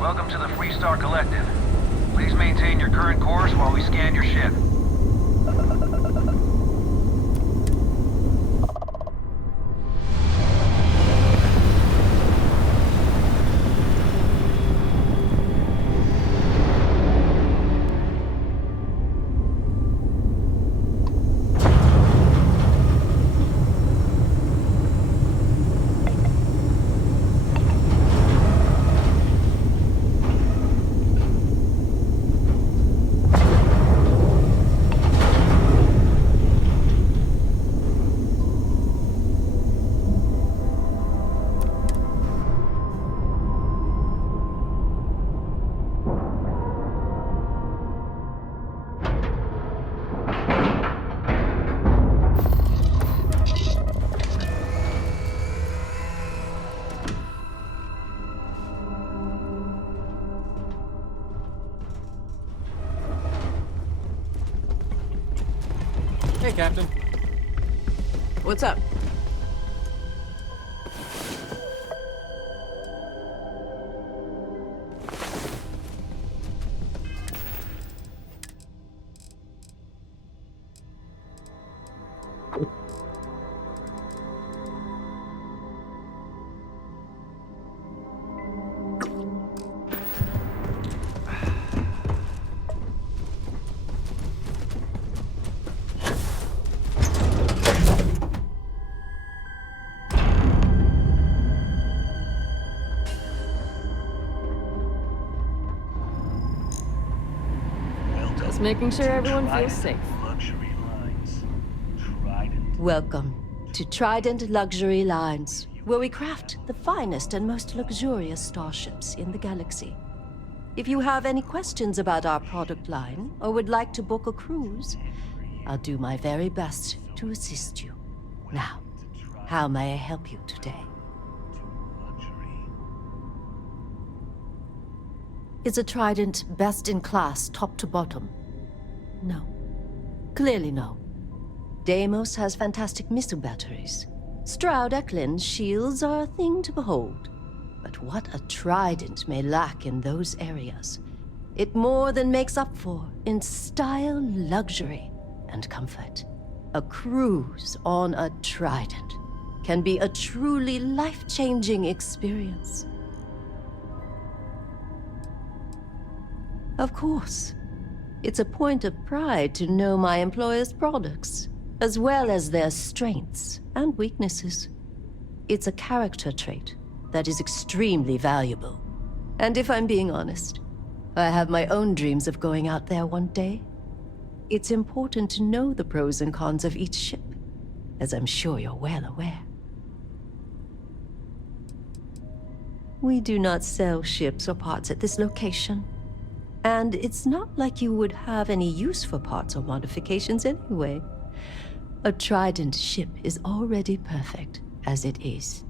Welcome to the Freestar Collective. Please maintain your current course while we scan your ship. Hey, Captain. What's up? Just making sure everyone feels safe. Welcome to Trident Luxury Lines, where we craft the finest and most luxurious starships in the galaxy. If you have any questions about our product line or would like to book a cruise, I'll do my very best to assist you. Now, how may I help you today? Is a Trident best in class, top to bottom? No. Clearly no. Deimos has fantastic missile batteries. Stroud Eklund's shields are a thing to behold. But what a Trident may lack in those areas, it more than makes up for in style, luxury, and comfort. A cruise on a Trident can be a truly life-changing experience. Of course, it's a point of pride to know my employer's products, as well as their strengths and weaknesses. It's a character trait that is extremely valuable. And if I'm being honest, I have my own dreams of going out there one day. It's important to know the pros and cons of each ship, as I'm sure you're well aware. We do not sell ships or parts at this location. And it's not like you would have any use for parts or modifications anyway. A Trident ship is already perfect as it is.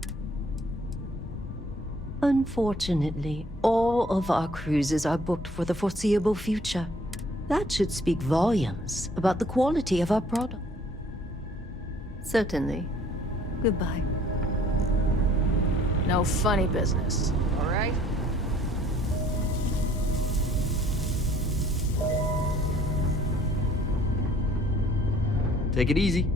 Unfortunately, all of our cruises are booked for the foreseeable future. That should speak volumes about the quality of our product. Certainly. Goodbye. No funny business, all right? Take it easy.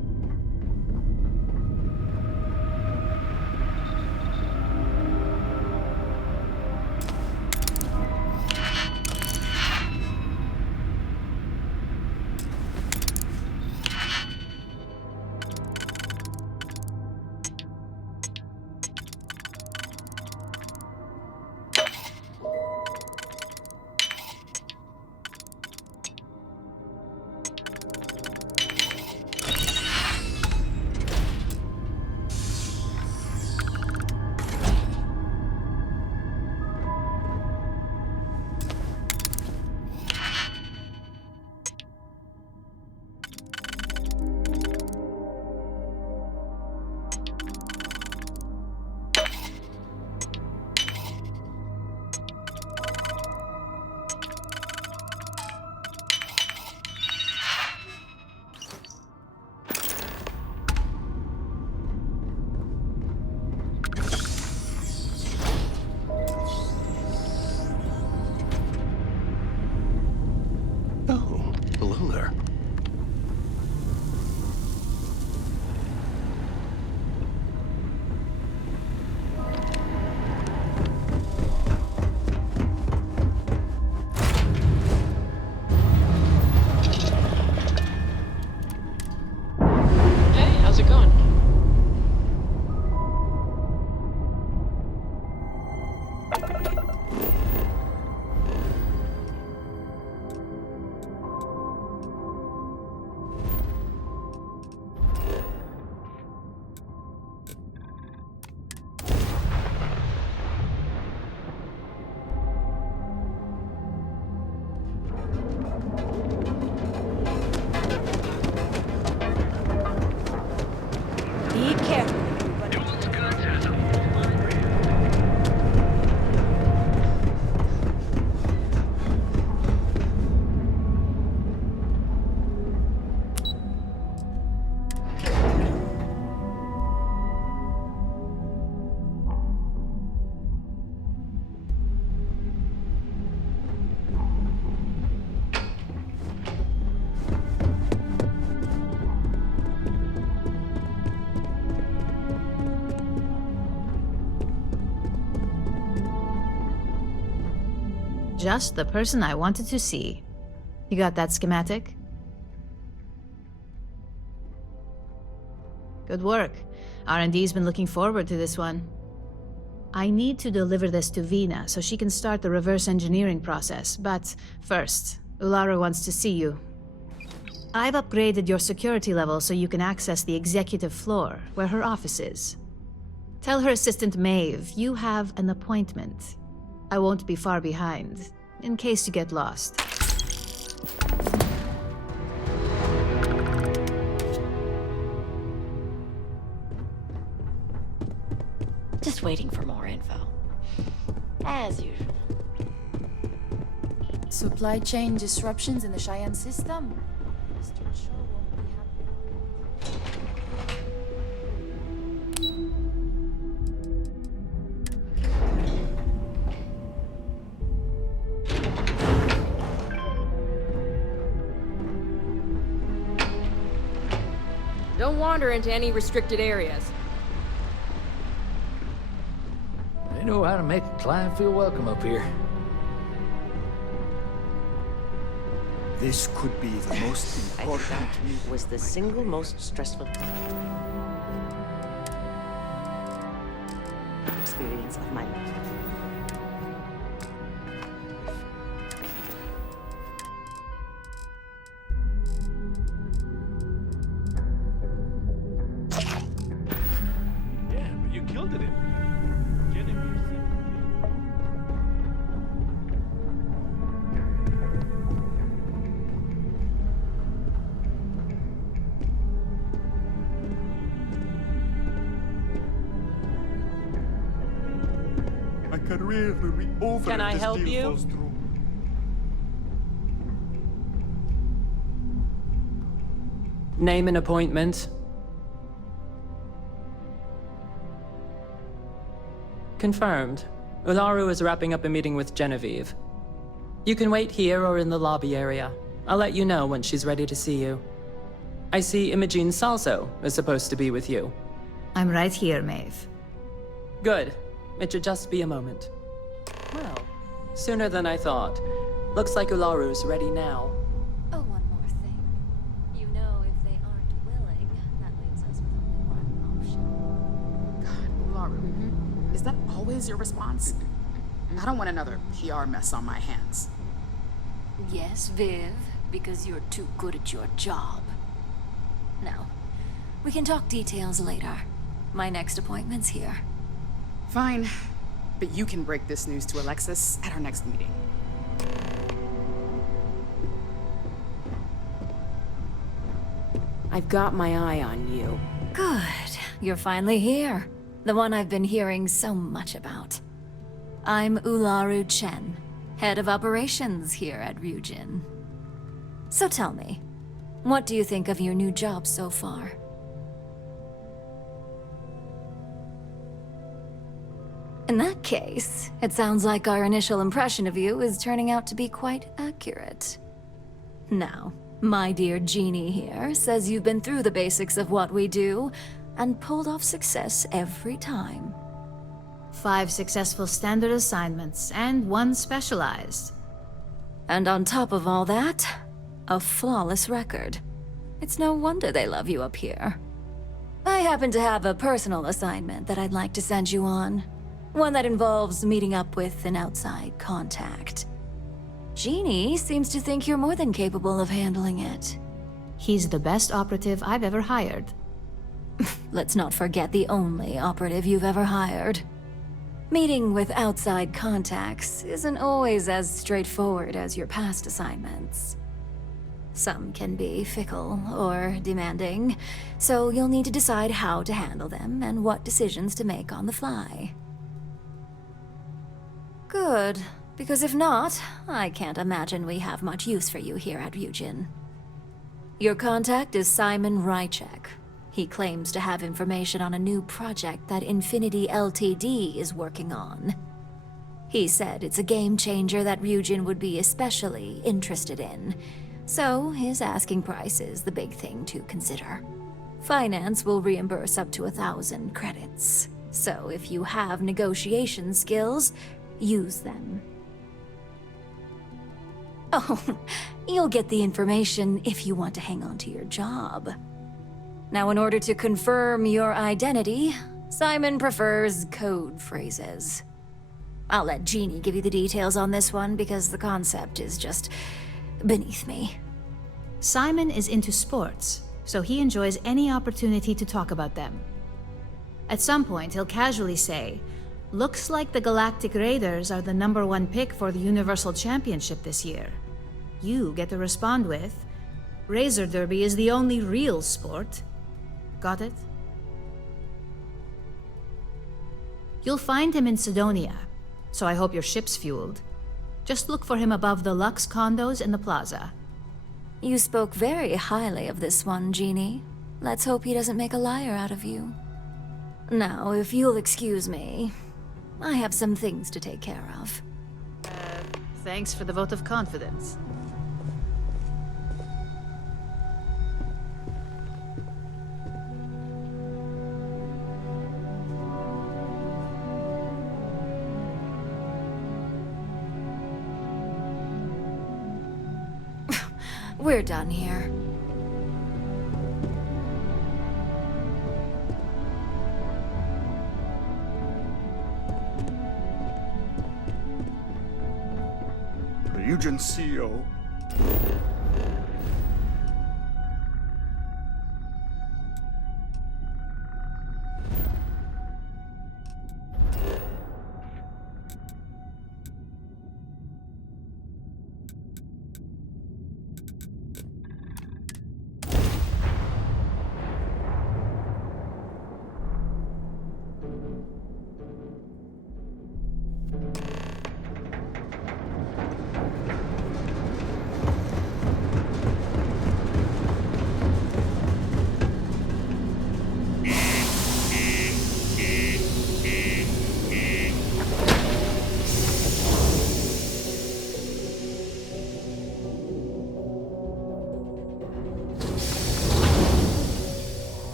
Just the person I wanted to see. You got that schematic? Good work. R&D's been looking forward to this one. I need to deliver this to Vina so she can start the reverse engineering process, but first, Ulara wants to see you. I've upgraded your security level so you can access the executive floor, where her office is. Tell her assistant Maeve you have an appointment. I won't be far behind, in case you get lost. Just waiting for more info. As usual. Supply chain disruptions in the Cheyenne system? Mr. Cho won't be happy. Don't wander into any restricted areas. They know how to make a client feel welcome up here. This could be the most important. That was the single most stressful experience of my life. Yeah, but you killed it. My career will be over Can if I this help deal you? falls through. Name and appointment. Confirmed. Ularu is wrapping up a meeting with Genevieve. You can wait here or in the lobby area. I'll let you know when she's ready to see you. I see Imogene Salso is supposed to be with you. I'm right here, Maeve. Good. It should just be a moment. Well, sooner than I thought. Looks like Ularu's ready now. Oh, one more thing. You know, if they aren't willing, that leaves us with only one option. God, Ularu, is that always your response? I don't want another PR mess on my hands. Yes, Viv, because you're too good at your job. Now, we can talk details later. My next appointment's here. Fine, but you can break this news to Alexis at our next meeting. I've got my eye on you. Good. You're finally here. The one I've been hearing so much about. I'm Ularu Chen, head of operations here at Ryujin. So tell me, what do you think of your new job so far? In that case, it sounds like our initial impression of you is turning out to be quite accurate. Now, my dear Jeannie here says you've been through the basics of what we do and pulled off success every time. 5 successful standard assignments and 1 specialized. And on top of all that, a flawless record. It's no wonder they love you up here. I happen to have a personal assignment that I'd like to send you on. One that involves meeting up with an outside contact. Jeannie seems to think you're more than capable of handling it. He's the best operative I've ever hired. Let's not forget the only operative you've ever hired. Meeting with outside contacts isn't always as straightforward as your past assignments. Some can be fickle or demanding, so you'll need to decide how to handle them and what decisions to make on the fly. Good, because if not, I can't imagine we have much use for you here at Ryujin. Your contact is Simon Rychek. He claims to have information on a new project that Infinity Ltd is working on. He said it's a game changer that Ryujin would be especially interested in, so his asking price is the big thing to consider. Finance will reimburse up to 1,000 credits, so if you have negotiation skills, use them. Oh, you'll get the information if you want to hang on to your job. Now, in order to confirm your identity, Simon prefers code phrases. I'll let Jeannie give you the details on this one because the concept is just beneath me. Simon is into sports, so he enjoys any opportunity to talk about them. At some point, he'll casually say, "Looks like the Galactic Raiders are the #1 pick for the Universal Championship this year." You get to respond with, "Razor Derby is the only real sport." Got it? You'll find him in Sidonia, so I hope your ship's fueled. Just look for him above the Lux condos in the plaza. You spoke very highly of this one, Jeannie. Let's hope he doesn't make a liar out of you. Now, if you'll excuse me, I have some things to take care of. Thanks for the vote of confidence. We're done here. Ryujin CEO.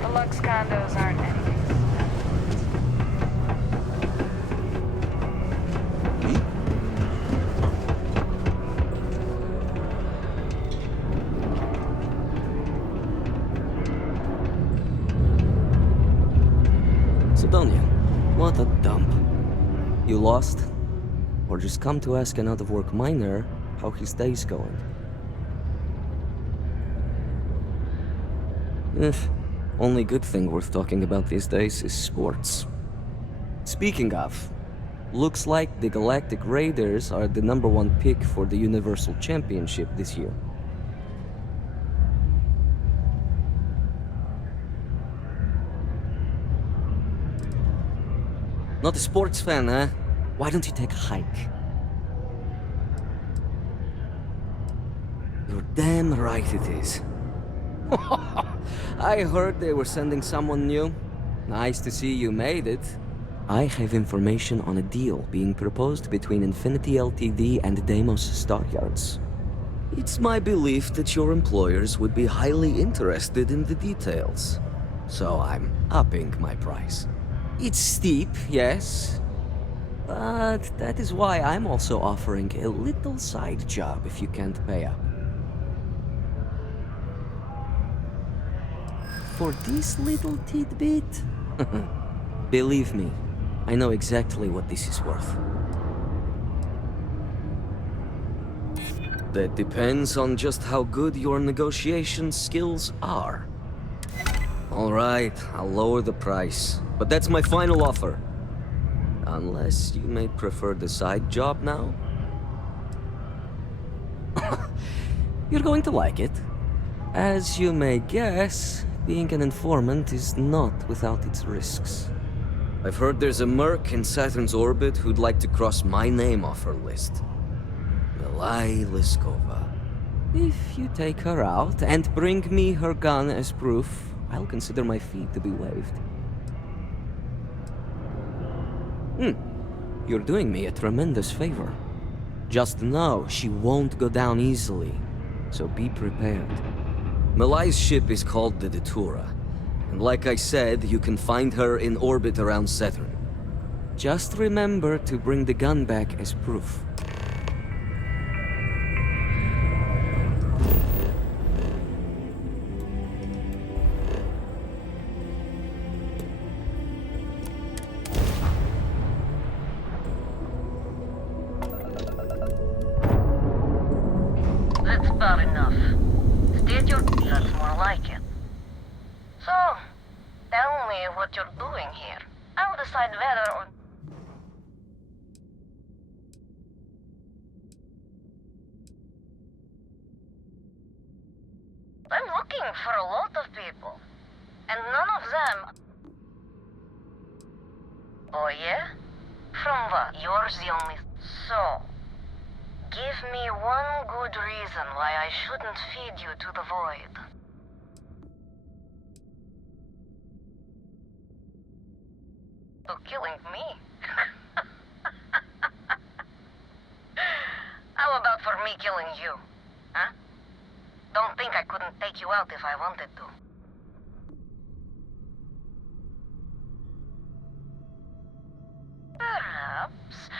The Lux condos aren't anything. Sidonia, what a dump. You lost? Or just come to ask an out-of-work miner how his day's going? Only good thing worth talking about these days is sports. Speaking of, looks like the Galactic Raiders are the #1 pick for the Universal Championship this year. Not a sports fan, huh? Why don't you take a hike? You're damn right it is. I heard they were sending someone new. Nice to see you made it. I have information on a deal being proposed between Infinity Ltd and Deimos Stockyards. It's my belief that your employers would be highly interested in the details. So I'm upping my price. It's steep, yes. But that is why I'm also offering a little side job if you can't pay up. For this little tidbit? Believe me, I know exactly what this is worth. That depends on just how good your negotiation skills are. All right, I'll lower the price, but that's my final offer. Unless you may prefer the side job now? You're going to like it. As you may guess, being an informant is not without its risks. I've heard there's a merc in Saturn's orbit who'd like to cross my name off her list. Milai Liskova. If you take her out and bring me her gun as proof, I'll consider my fee to be waived. You're doing me a tremendous favor. Just know she won't go down easily, so be prepared. Milai's ship is called the Datura, and like I said, you can find her in orbit around Saturn. Just remember to bring the gun back as proof. That's bad enough. State your... That's more like it. So, tell me what you're doing here. I'll decide whether or... I'm looking for a lot of people. And none of them... Oh yeah? From what? Yours the only... So... Give me one good reason why I shouldn't feed you to the void. To killing me? How about for me killing you? Huh? Don't think I couldn't take you out if I wanted to. Perhaps.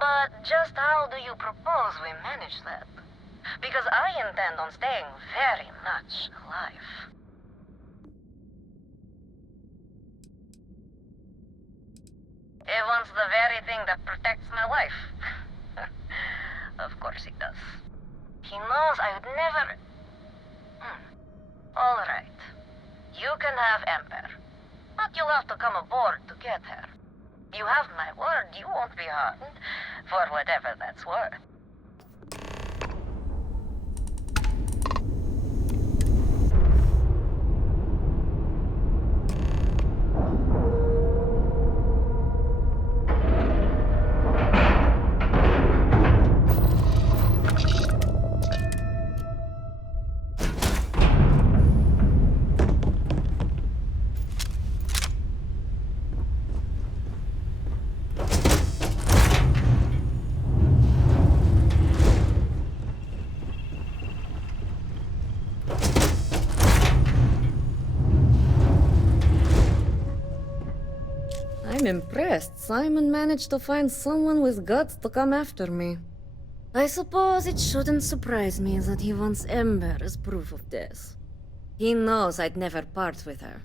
But just how do you propose we manage that? Because I intend on staying very much alive. He wants the very thing that protects my life. Of course he does. He knows I would never... All right. You can have Ember. But you'll have to come aboard to get her. You have my word, you won't be harmed, for whatever that's worth. I'm impressed. Simon managed to find someone with guts to come after me. I suppose it shouldn't surprise me that he wants Ember as proof of this. He knows I'd never part with her.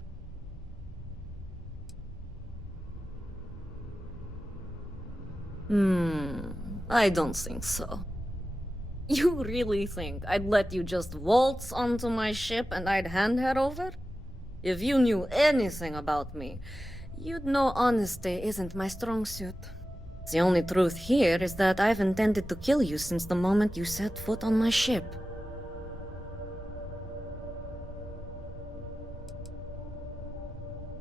I don't think so. You really think I'd let you just waltz onto my ship and I'd hand her over? If you knew anything about me, you'd know honesty isn't my strong suit. The only truth here is that I've intended to kill you since the moment you set foot on my ship.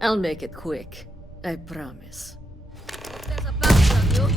I'll make it quick, I promise. There's a bounty on you.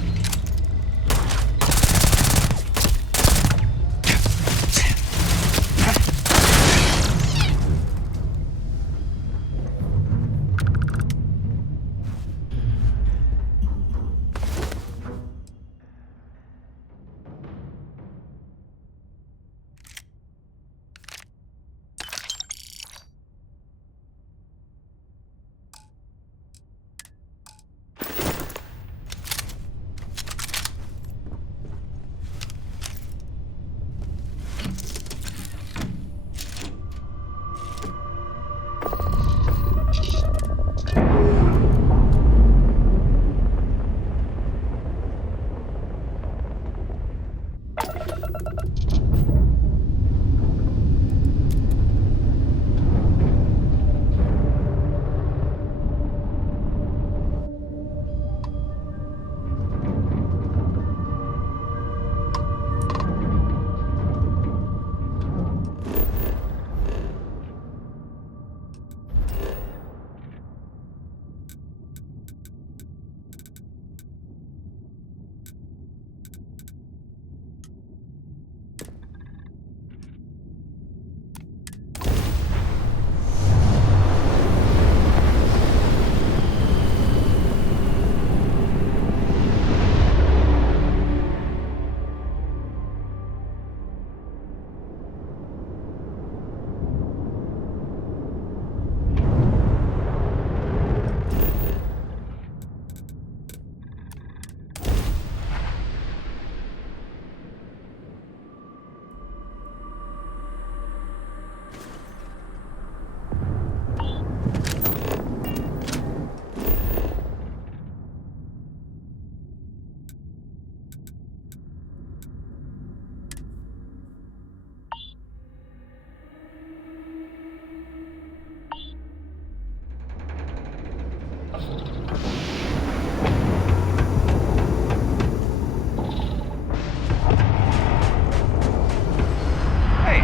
Hey,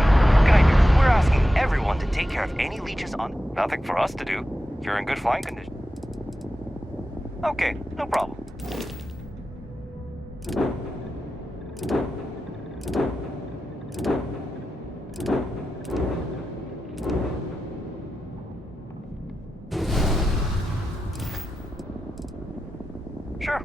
Geiger, we're asking everyone to take care of any leeches on... Nothing for us to do. You're in good flying condition. Okay, no problem. Sure.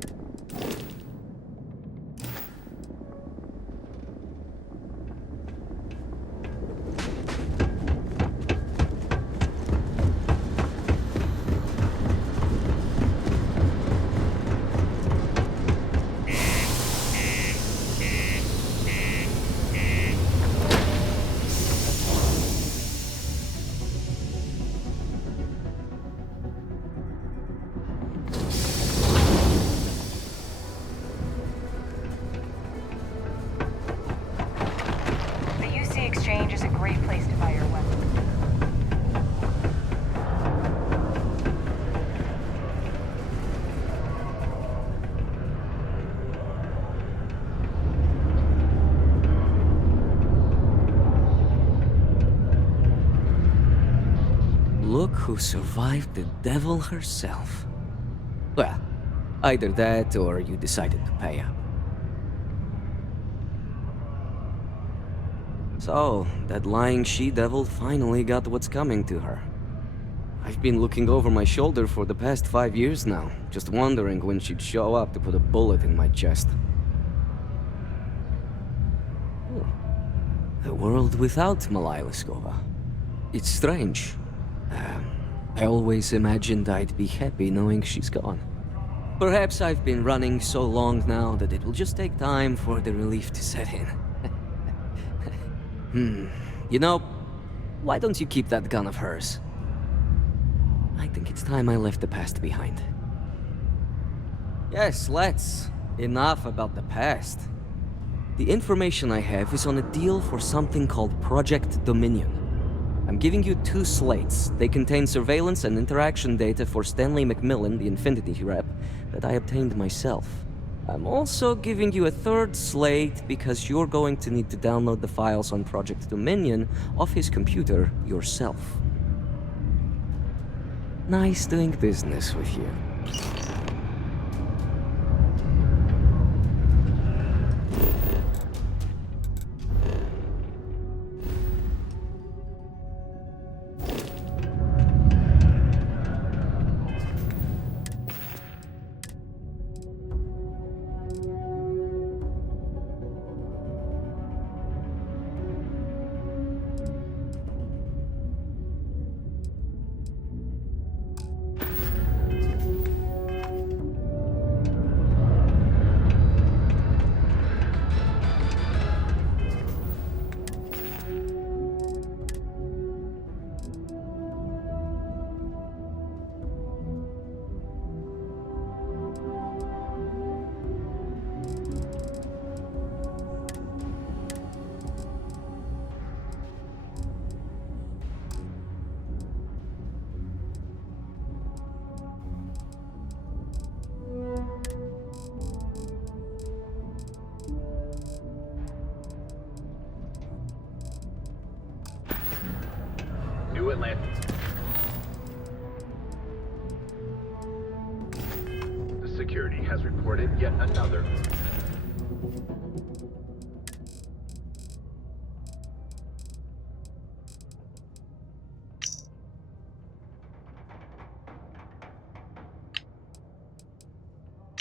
Exchange is a great place to buy your weapon. Look who survived the devil herself. Well, either that or you decided to pay up. So, that lying she-devil finally got what's coming to her. I've been looking over my shoulder for the past 5 years now, just wondering when she'd show up to put a bullet in my chest. A world without Malaya Liskova. It's strange. I always imagined I'd be happy knowing she's gone. Perhaps I've been running so long now that it will just take time for the relief to set in. You know, why don't you keep that gun of hers? I think it's time I left the past behind. Yes, let's. Enough about the past. The information I have is on a deal for something called Project Dominion. I'm giving you 2 slates. They contain surveillance and interaction data for Stanley McMillan, the Infinity rep, that I obtained myself. I'm also giving you a 3rd slate because you're going to need to download the files on Project Dominion off his computer yourself. Nice doing business with you. New Atlantis. The security has reported yet another.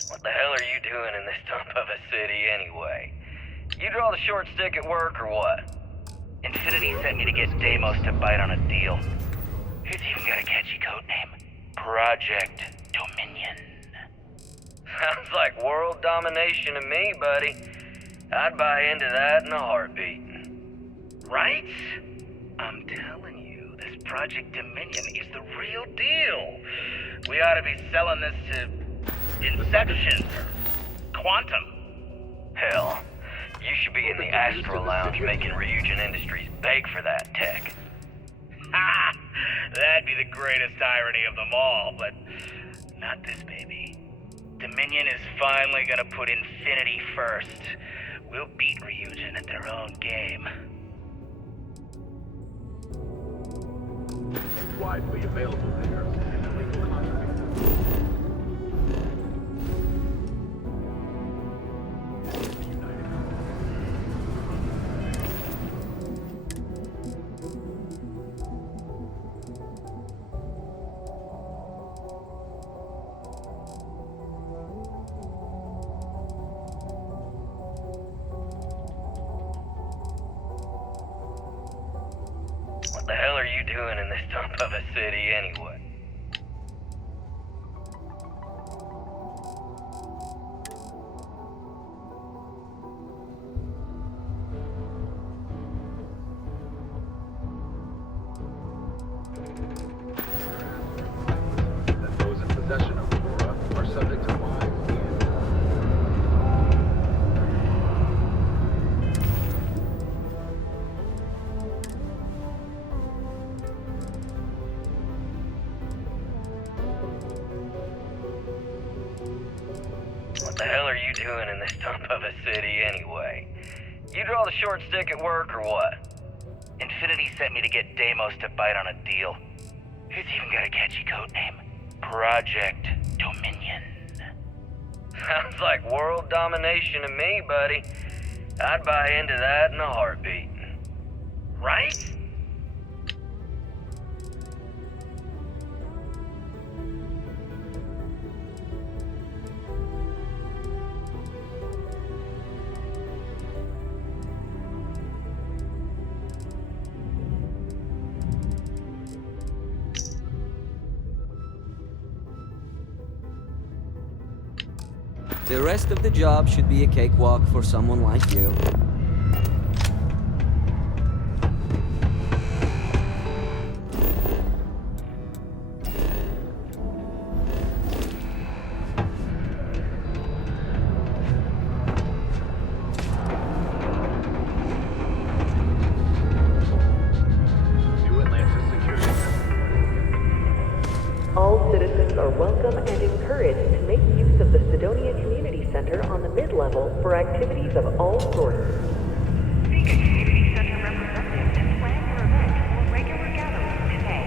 What the hell are you doing in this dump of a city anyway? You draw the short stick at work or what? Infinity sent me to get Deimos to bite on a deal. It's even got a catchy code name. Project Dominion. Sounds like world domination to me, buddy. I'd buy into that in a heartbeat. Right? I'm telling you, this Project Dominion is the real deal. We ought to be selling this to Inception or Quantum. Hell, you should be in the Astral Lounge making Ryujin Industries beg for that tech. Ha! That'd be the greatest irony of them all, but Not this baby. Dominion is finally gonna put Infinity first. We'll beat Ryujin at their own game. Widely available there. And the legal contribution. What the hell are you doing in this dump of a city anyway? That those in possession of Aurora are subject to lives and What the hell are you doing in this dump of a city anyway? You draw the short stick at work or what? Infinity sent me to get Deimos to bite on a deal. He's even got a catchy code name. Project Dominion. Sounds like world domination to me, buddy. I'd buy into that in a heartbeat. Right? The rest of the job should be a cakewalk for someone like you. New Atlantis security. All citizens are welcome and encouraged to make use of the Sidonia Community Center on the mid-level for activities of all sorts. Seek a community center representative and plan your event for regular gatherings today.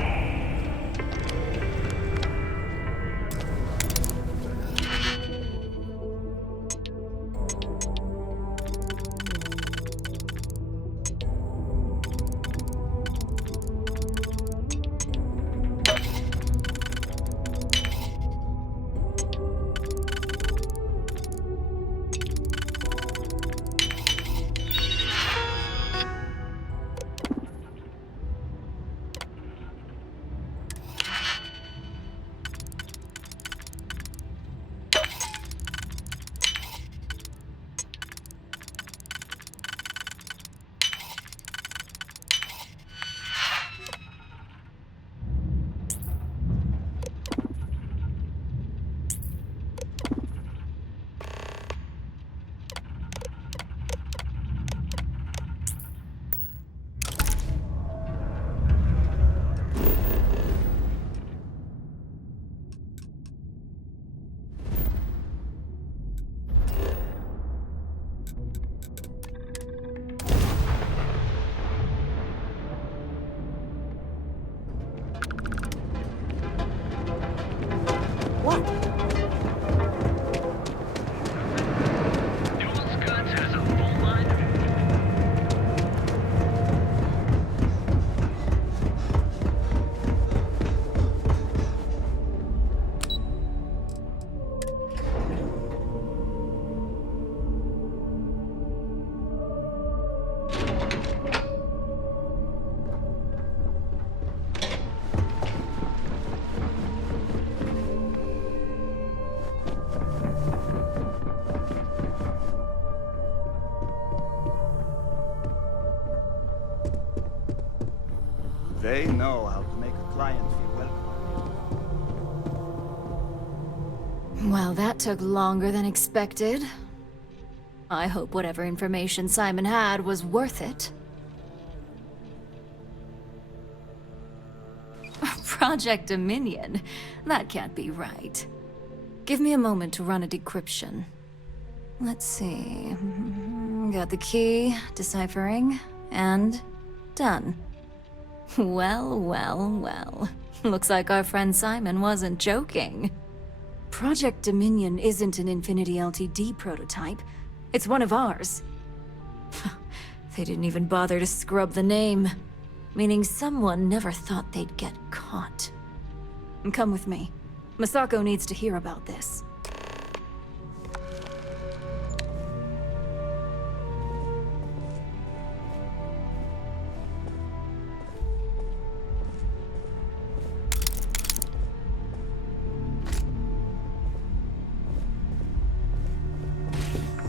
They know how to make a client feel welcome. Well, that took longer than expected. I hope whatever information Simon had was worth it. Project Dominion? That can't be right. Give me a moment to run a decryption. Let's see. Got the key, deciphering, and done. Well, well, well. Looks like our friend Simon wasn't joking. Project Dominion isn't an Infinity Ltd prototype. It's one of ours. They didn't even bother to scrub the name. Meaning someone never thought they'd get caught. Come with me. Masako needs to hear about this.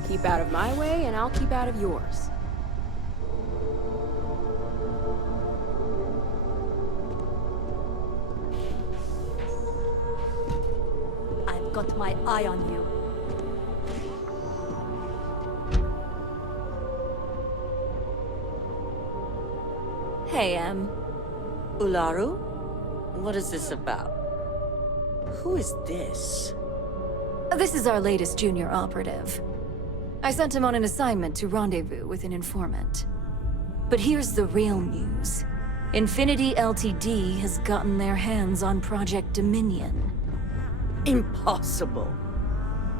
Keep out of my way, and I'll keep out of yours. I've got my eye on you. Hey, Ularu? What is this about? Who is this? This is our latest junior operative. I sent him on an assignment to rendezvous with an informant. But here's the real news. Infinity Ltd has gotten their hands on Project Dominion. Impossible.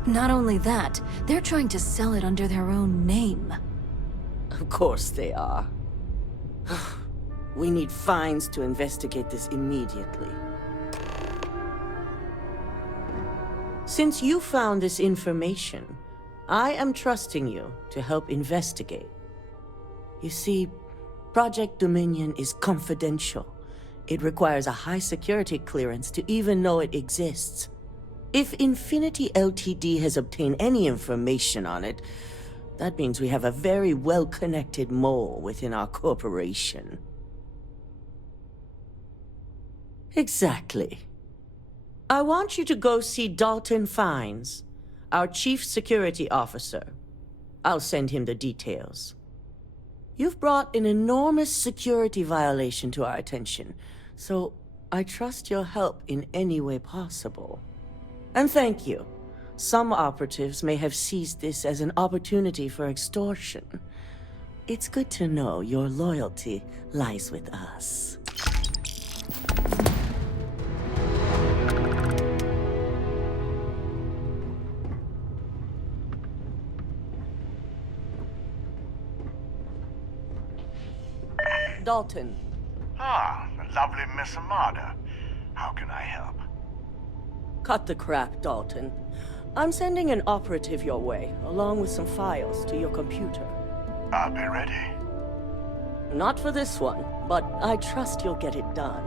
Not only that, they're trying to sell it under their own name. Of course they are. We need fines to investigate this immediately. Since you found this information, I am trusting you to help investigate. You see, Project Dominion is confidential. It requires a high security clearance to even know it exists. If Infinity Ltd has obtained any information on it, that means we have a very well-connected mole within our corporation. Exactly. I want you to go see Dalton Fines, our Chief Security Officer. I'll send him the details. You've brought an enormous security violation to our attention, so I trust your help in any way possible. And thank you. Some operatives may have seized this as an opportunity for extortion. It's good to know your loyalty lies with us. Dalton. Ah, the lovely Miss Amada. How can I help? Cut the crap, Dalton. I'm sending an operative your way, along with some files to your computer. I'll be ready. Not for this one, but I trust you'll get it done.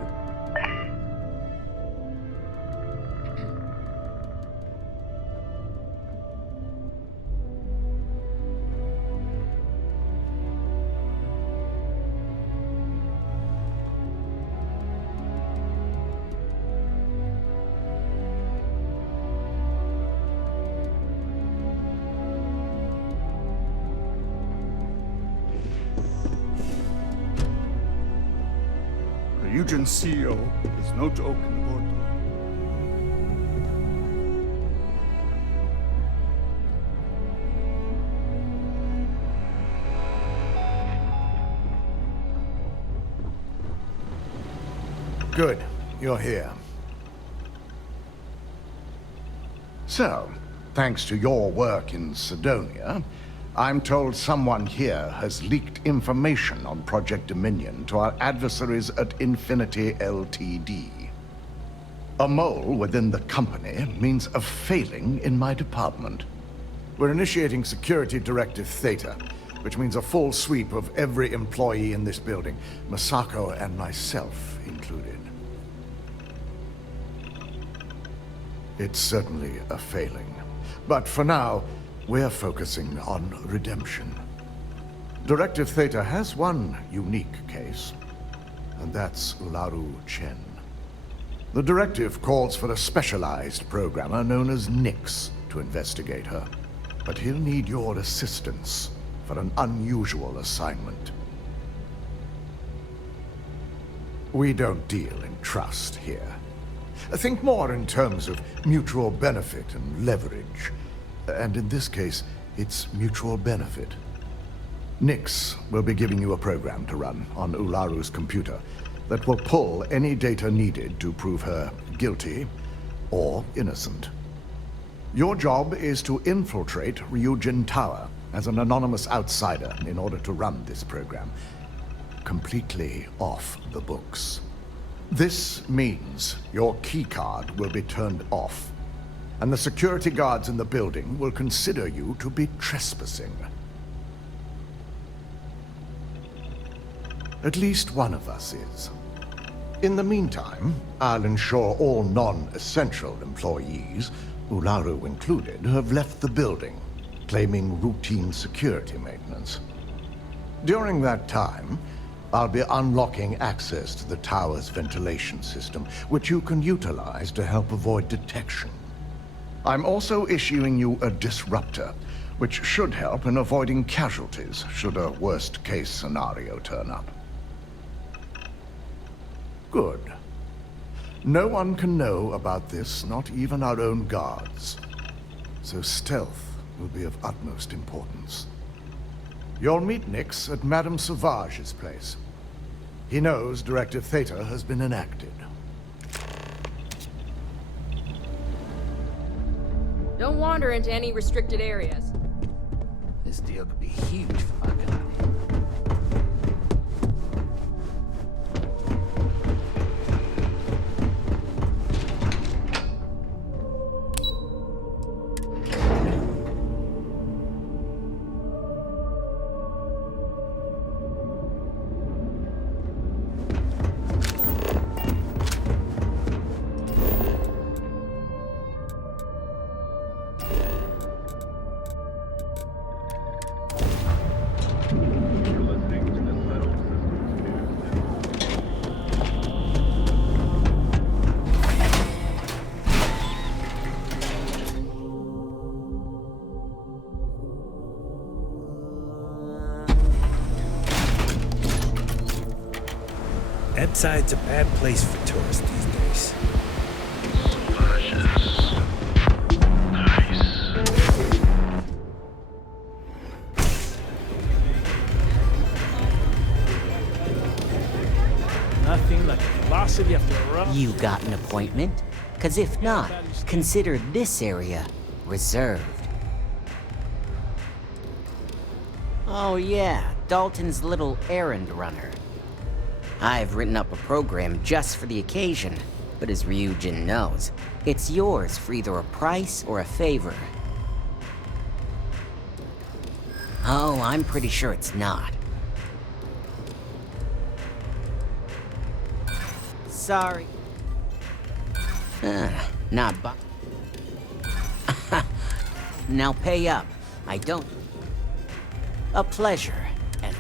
Ryujin CEO is no joke in the portal. Good. You're here. So, thanks to your work in Sidonia, I'm told someone here has leaked information on Project Dominion to our adversaries at Infinity Ltd. A mole within the company means a failing in my department. We're initiating Security Directive Theta, which means a full sweep of every employee in this building, Masako and myself included. It's certainly a failing. But for now, we're focusing on redemption. Directive Theta has one unique case, and that's Ularu Chen. The directive calls for a specialized programmer known as Nix to investigate her, but he'll need your assistance for an unusual assignment. We don't deal in trust here. Think more in terms of mutual benefit and leverage. And in this case, it's mutual benefit. Nyx will be giving you a program to run on Ularu's computer that will pull any data needed to prove her guilty or innocent. Your job is to infiltrate Ryujin Tower as an anonymous outsider in order to run this program completely off the books. This means your keycard will be turned off, and the security guards in the building will consider you to be trespassing. At least one of us is. In the meantime, I'll ensure all non-essential employees, Ularu included, have left the building, claiming routine security maintenance. During that time, I'll be unlocking access to the tower's ventilation system, which you can utilize to help avoid detection. I'm also issuing you a disruptor, which should help in avoiding casualties should a worst-case scenario turn up. Good. No one can know about this, not even our own guards. So stealth will be of utmost importance. You'll meet Nyx at Madame Sauvage's place. He knows Directive Theta has been enacted. Don't wander into any restricted areas. This deal could be huge for my company. Epside's a bad place for tourists these days. Nothing like the velocity of the rough. You got an appointment? 'Cause if not, consider this area reserved. Oh yeah, Dalton's little errand runner. I've written up a program just for the occasion, but as Ryujin knows, it's yours for either a price or a favor. Oh, I'm pretty sure it's not. Sorry. Not Now pay up. I don't... A pleasure. And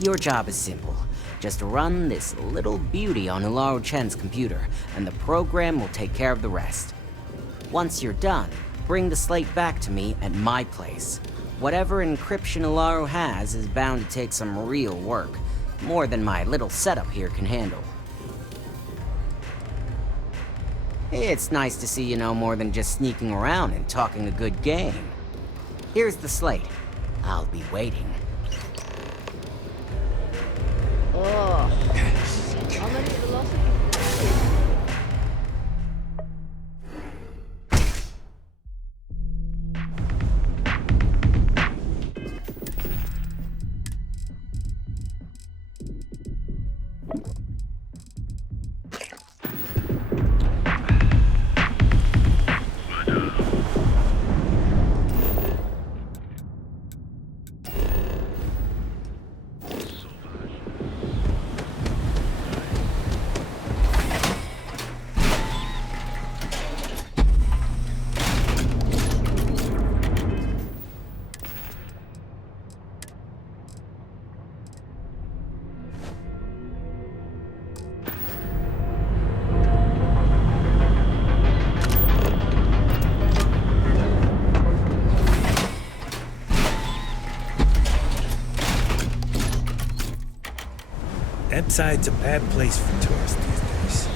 your job is simple. Just run this little beauty on Ularu Chen's computer, and the program will take care of the rest. Once you're done, bring the slate back to me at my place. Whatever encryption Ularu has is bound to take some real work, more than my little setup here can handle. It's nice to see you know more than just sneaking around and talking a good game. Here's the slate. I'll be waiting. Oh. How many velocity? Epside's a bad place for tourists these days.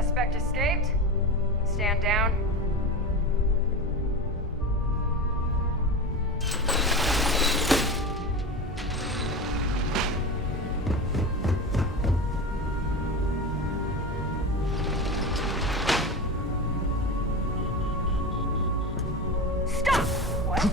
Suspect escaped. Stand down. Stop! What?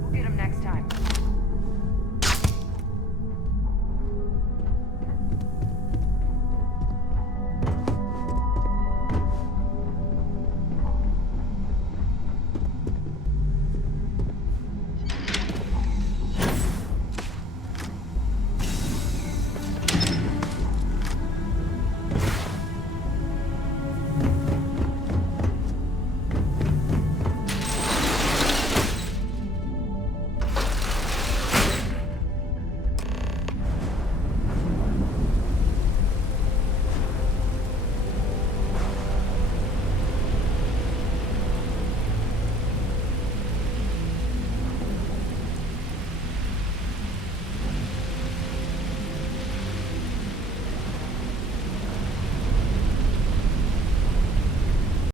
We'll get him next time.